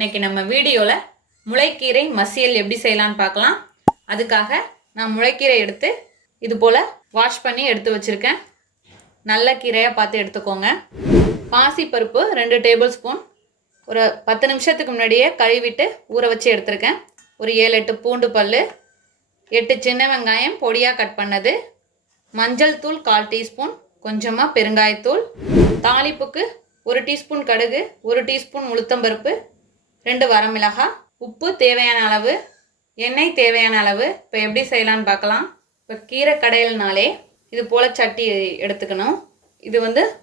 இன்னைக்கு நம்ம வீடியோவில் முளைக்கீரை மசியல் எப்படி செய்யலான்னு பார்க்கலாம். அதுக்காக நான் முளைக்கீரை எடுத்து இது போல் வாஷ் பண்ணி எடுத்து வச்சுருக்கேன். நல்ல கீரையாக பார்த்து எடுத்துக்கோங்க. பாசிப்பருப்பு 2 டேபிள் ஸ்பூன் ஒரு 10 நிமிஷத்துக்கு முன்னாடியே கழுவிட்டு ஊற வச்சு எடுத்திருக்கேன். ஒரு 7-8 பூண்டு பல், 8 சின்ன வெங்காயம் பொடியாக கட் பண்ணது, மஞ்சள் தூள் 1/4 டீஸ்பூன், கொஞ்சமாக பெருங்காயத்தூள், தாளிப்புக்கு 1 டீஸ்பூன் கடுகு, 1 டீஸ்பூன் உளுத்தம்பருப்பு, 2 வரமிளகாய், உப்பு தேவையான அளவு, எண்ணெய் தேவையான அளவு. இப்போ எப்படி செய்யலான்னு பார்க்கலாம். இப்போ கீரை கடையில்னாலே இது போல் சட்டி எடுத்துக்கணும். இது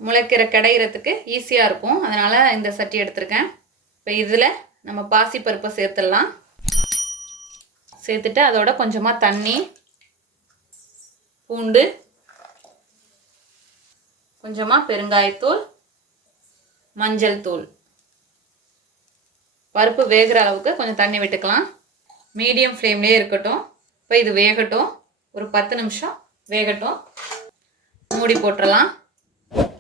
முளைக்கீரை கடையிறதுக்கு ஈஸியாக இருக்கும், அதனால் இந்த சட்டி எடுத்திருக்கேன். இப்போ இதில் நம்ம பாசிப்பருப்பை சேர்த்துடலாம். சேர்த்துட்டு அதோட கொஞ்சமாக தண்ணி, பூண்டு, கொஞ்சமாக பெருங்காயத்தூள், மஞ்சள் தூள், பருப்பு வேகிற அளவுக்கு கொஞ்சம் தண்ணி விட்டுக்கலாம். மீடியம் ஃப்ளேம்லேயே இருக்கட்டும். இப்போ இது வேகட்டும், ஒரு 10 நிமிஷம் வேகட்டும். மூடி போட்டுடலாம்.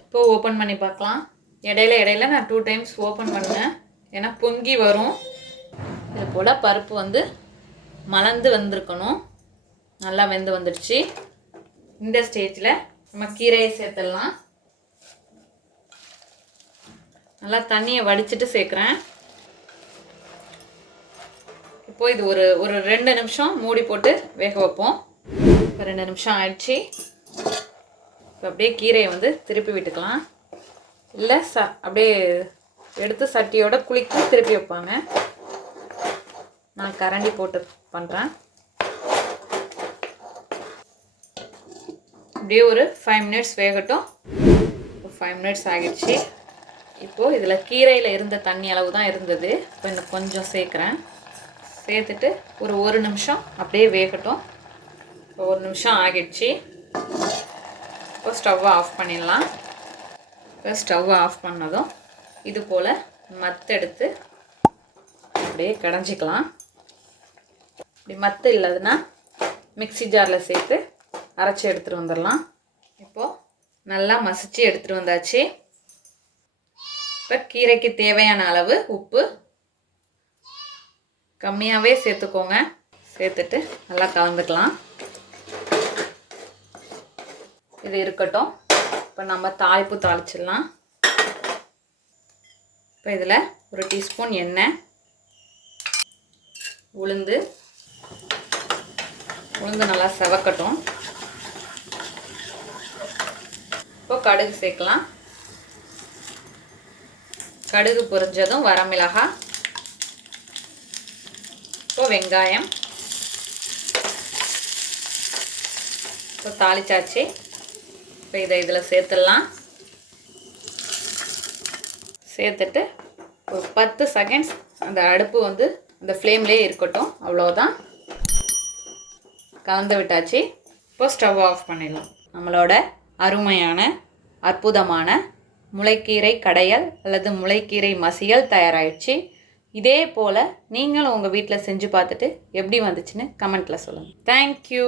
இப்போ ஓப்பன் பண்ணி பார்க்கலாம். இடையில நான் 2 டைம்ஸ் ஓப்பன் பண்ணேன், ஏன்னா பொங்கி வரும். இது போல் பருப்பு மலர்ந்து வந்திருக்கணும். நல்லா வெந்து வந்துடுச்சு. இந்த ஸ்டேஜில் நம்ம கீரையை சேர்த்துடலாம். நல்லா தண்ணியை வடிச்சிட்டு சேர்க்குறேன். இப்போ இது ஒரு 2 நிமிஷம் மூடி போட்டு வேக வைப்போம். இப்போ 2 நிமிஷம் ஆயிடுச்சு. இப்போ அப்படியே கீரையை திருப்பி விட்டுக்கலாம். இல்லை அப்படியே எடுத்து சட்டியோட குளிக்க திருப்பி வைப்பாங்க. நான் கரண்டி போட்டு பண்ணுறேன். அப்படியே ஒரு 5 மினிட்ஸ் வேகட்டும். இப்போ 5 மினிட்ஸ் ஆகிடுச்சு. இப்போது இதில் கீரையில் இருந்த தண்ணி அளவு தான் இருந்தது. இப்போ இன்னும் கொஞ்சம் சேர்க்குறேன். சேர்த்துட்டு ஒரு 1 நிமிஷம் அப்படியே வேகட்டும். இப்போ 1 நிமிஷம் ஆகிடுச்சு. இப்போ ஸ்டவ்வை ஆஃப் பண்ணிடலாம். இப்போ ஸ்டவ்வை ஆஃப் பண்ணதும் இது போல் மத்தெடுத்து அப்படியே கடைஞ்சிக்கலாம். இப்படி மத்து இல்லைன்னா மிக்ஸி ஜாரில் சேர்த்து அரைச்சி எடுத்துகிட்டு வந்துடலாம். இப்போது நல்லா மசிச்சு எடுத்துகிட்டு வந்தாச்சு. இப்போ கீரைக்கு தேவையான அளவு உப்பு கம்மியாகவே சேர்த்துக்கோங்க. சேர்த்துட்டு நல்லா கலந்துக்கலாம். இது இருக்கட்டும். இப்போ நம்ம தாளிப்பு தாளிச்சிடலாம். இப்போ இதில் 1 டீஸ்பூன் எண்ணெய், உளுந்து நல்லா செவக்கட்டும். இப்போ கடுகு சேர்க்கலாம். கடுகு பொரிஞ்சதும் வரமிளகாய், இப்போ வெங்காயம், இப்போ தாளிச்சாச்சு. இப்போ இதில் சேர்த்துடலாம். சேர்த்துட்டு ஒரு 10 செகண்ட்ஸ் அந்த அடுப்பு அந்த ஃப்ளேம்லேயே இருக்கட்டும். அவ்வளோதான், கலந்து விட்டாச்சு. இப்போ ஸ்டவ் ஆஃப் பண்ணிடலாம். நம்மளோட அருமையான அற்புதமான முளைக்கீரை கடையல் அல்லது முளைக்கீரை மசியல் தயாராகிடுச்சு. இதே போல் நீங்களும் உங்கள் வீட்டில் செஞ்சு பார்த்துட்டு எப்படி வந்துச்சுன்னு கமெண்ட்டில் சொல்லுங்கள். தேங்க்யூ.